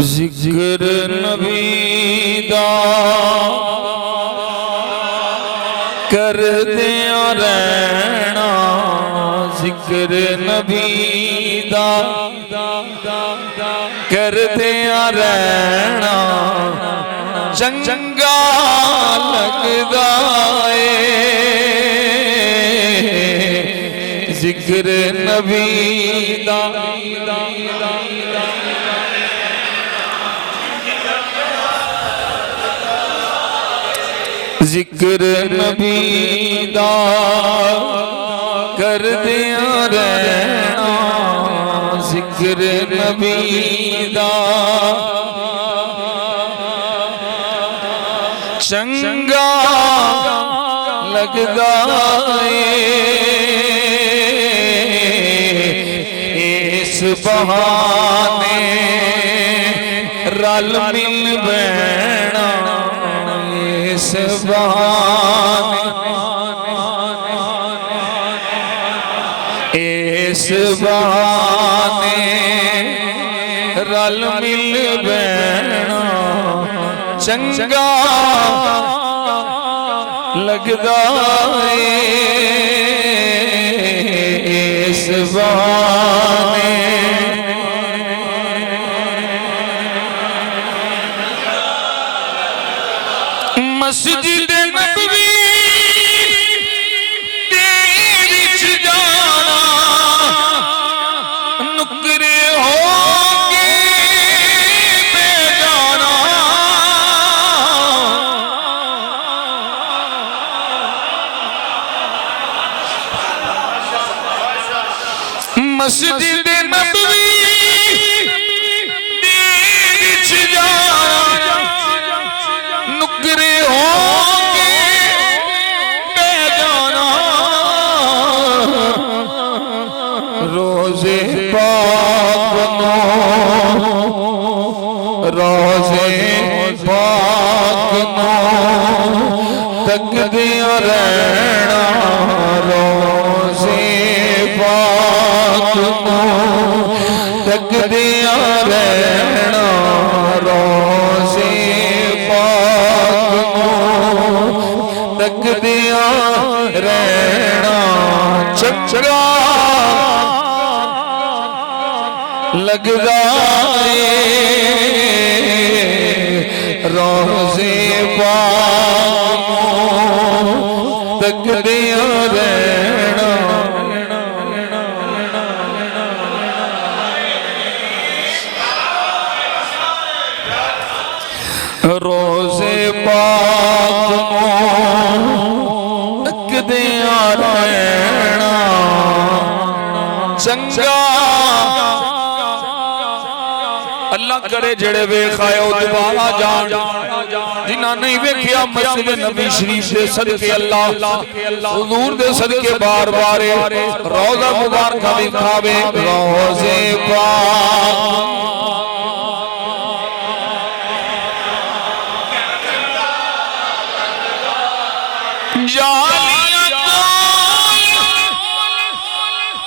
जिक्र नबी दा कर दिया रहना, जिक्र नबी दा कर दिया रहना, चंगा लगदा है जिक्र नबी दा। जिक्र नबी दा कर दिया रहना, जिक्र नबी दा चंगा लगदा है इस बहाने रल मिल बैना, इस बहाने रल मिल बैना, चंगा लगदा है इस बहाने। मस्जिद नबवी दे विच जाना, नुकरे होंगे बेगाना, मस्जिद नबवी दे विच जाना, नुकरे होंगे बेगाना, रोजे पाक नो, रोजे पाक नो तकदिया रहना, रोजे पाक नो तकदिया रहना, रोजे तकदिया रहना, चंगा लगदा है रोज़े पाक तकदिया रहना। रोज़े पाक तकदिया रहना, चंगा अल्लाह करे जेड़े वेख आए दोबारा जान, जिन्हां नहीं वेखिया मस्जिद नबी शरीफ दे सदके अल्लाह हुजूर दे सदके बार बार रोज़ा मुबारक विखावे। रोज़े पाक जालियां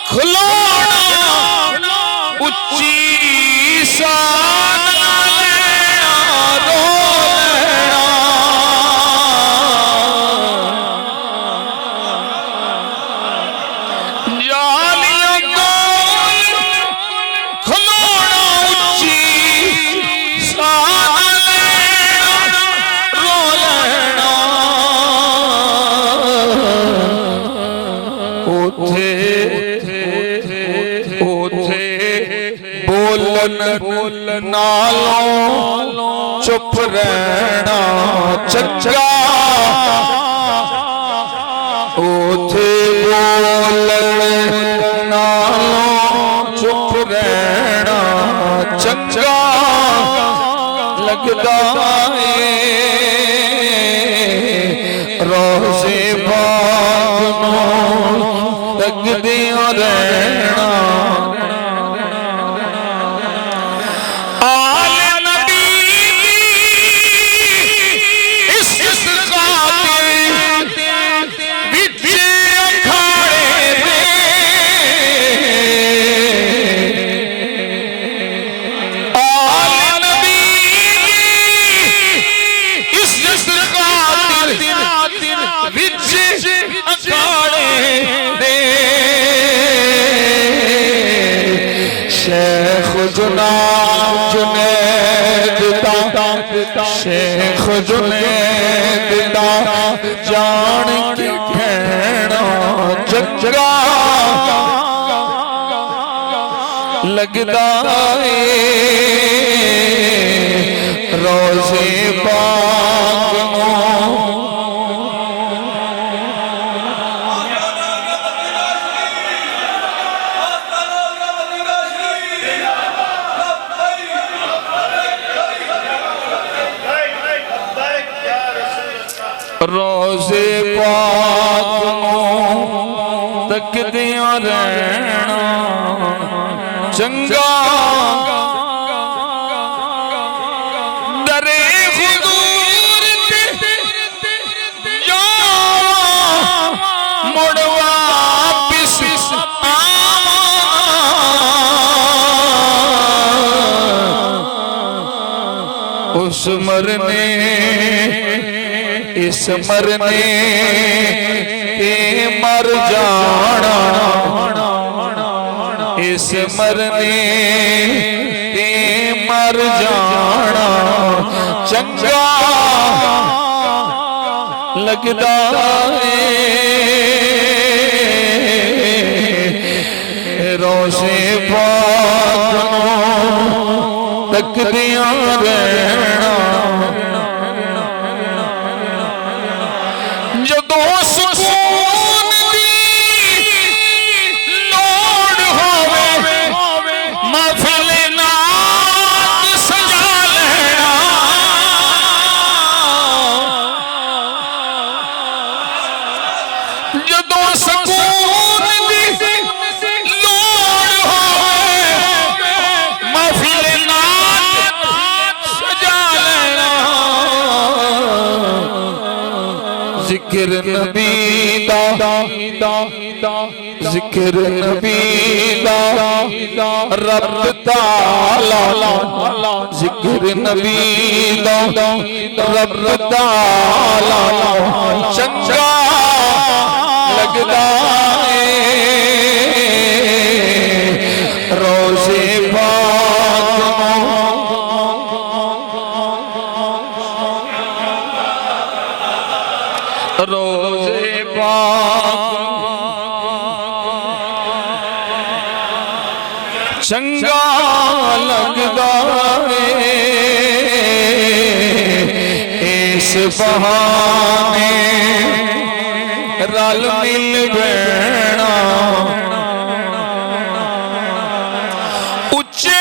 खिलौना उच्ची शान लेना, रो लेना, जालियां खिलौना उच्ची शान लेना, रो लेना, बोलन नालों चुप रहना, चंगा उथे बोलन नालों चुप रहना, चंगा लगदा है रोज़े पाक तकदिया रहना। आले नबी जुनैद दा शेख जुनैद दा जान के कहना चंगा लगदा है रोज़े पाक रोज़े पाक तकदियां रहना चंगा दरे हुजूर या मुड़ वापिस उस मरने इस मरने ते मर जाना इस मरने ते मर जाना चंगा लगदा है रोज़े पाक तकदियां रहना जदों सुकून दी लोड़ होवे महफिल नात सजा लेना जदों सुकून दी लोड़ होवे महफिल नात सजा लेना जिक्र नबी दा जिक्र नबी दा रब ताला जिक्र नबी दा रब ताला चंगा लगदा है रोज़े रोज़े पाक चंगा लगदा है इस बहाने रल मिल बैठना उच्चे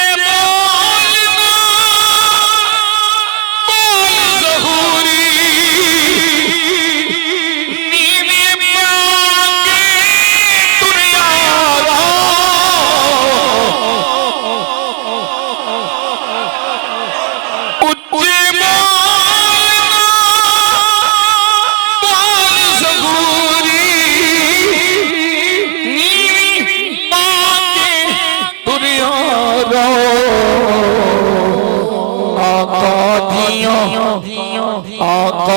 आका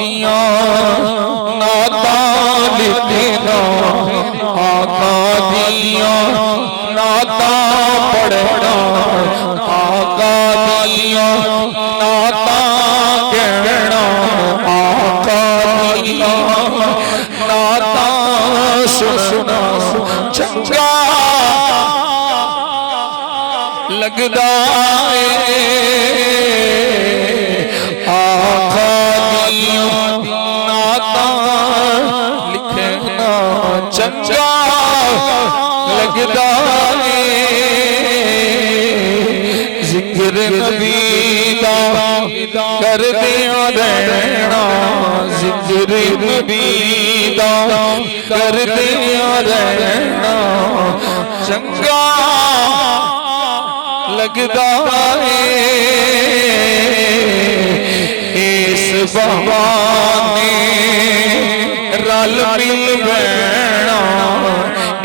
दिया नाता लिखना आका दिया नाता पढ़ना आका दिया नाता कहना आका दिया नाता सुनना चंगा लगदा है आका दिया नाता लिखना चंगा लगदा है जिक्र नबी दा करदियां रहना जिक्र नबी दा करदियां रहना चंगा लगदा है इस बहाने रल मिल बैठना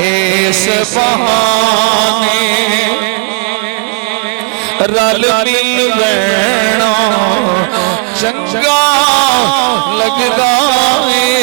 इस बहाने रल मिल बैठना चंगा लगदा है